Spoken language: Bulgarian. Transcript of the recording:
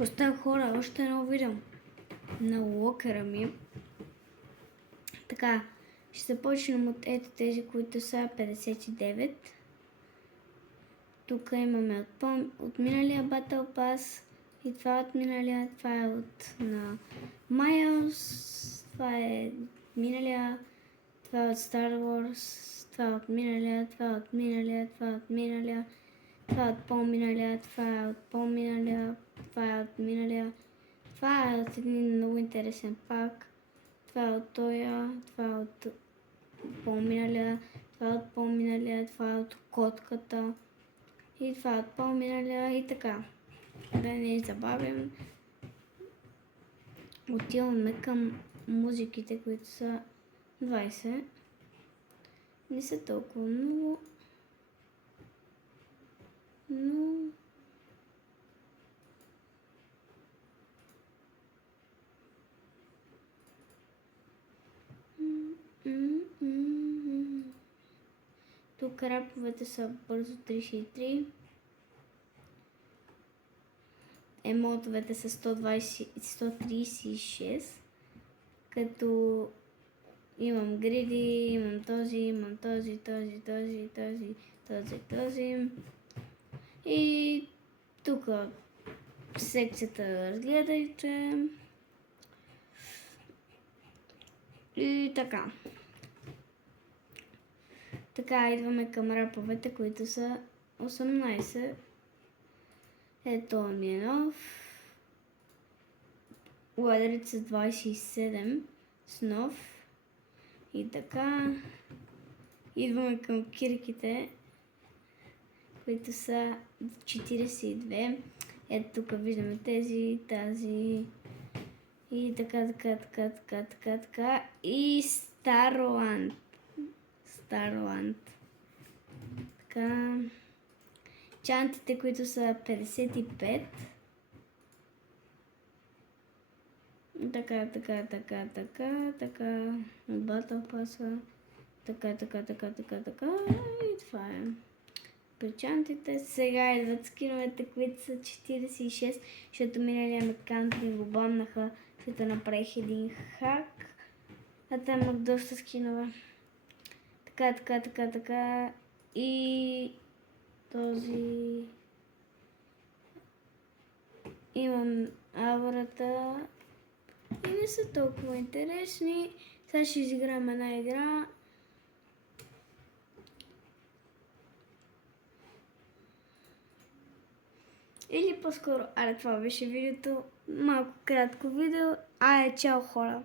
Остава хора, още едно видео на локера ми. Така, ще започнем от ето тези, които са 59. Тук имаме от миналия Battle Pass и това от миналия, това е от на Miles, това е миналия, това е от Star Wars, това е от миналия, това е от миналия, това е от миналия, това е от по-миналия, това е от по-миналия, това е от миналия, това е от един много интересен пак, това е от тоя, това е от по-миналия, това е от по-миналия, това е от котката и това е от по-миналия и така. Да не забавим. Отиваме към музиките, които са 20. Не са толкова много, но тук раповете са бързо 33. Емотовете са 136, като имам гриди, имам този, имам този. И тук секцията разгледайте. И така. Така, идваме към раповете, които са 18. Ето ми е нов. Ладерица 27 с нов. И така. Идваме към кирките, които са 42. Ето тук виждаме тези, тази. И така. И Starland. Така. Чантите, които са 55. Така. Battle Pass. Така. И това е. При чантите. Сега идват скиновете, които са 46, защото миналия мекант ми го бомнаха, защото направих един хак. А там имах доста скинове. Така. И този... Имам аурата и не са толкова интересни. Сега ще изиграем една игра. Или по-скоро, това беше видеото. Малко кратко видео. Чао хора!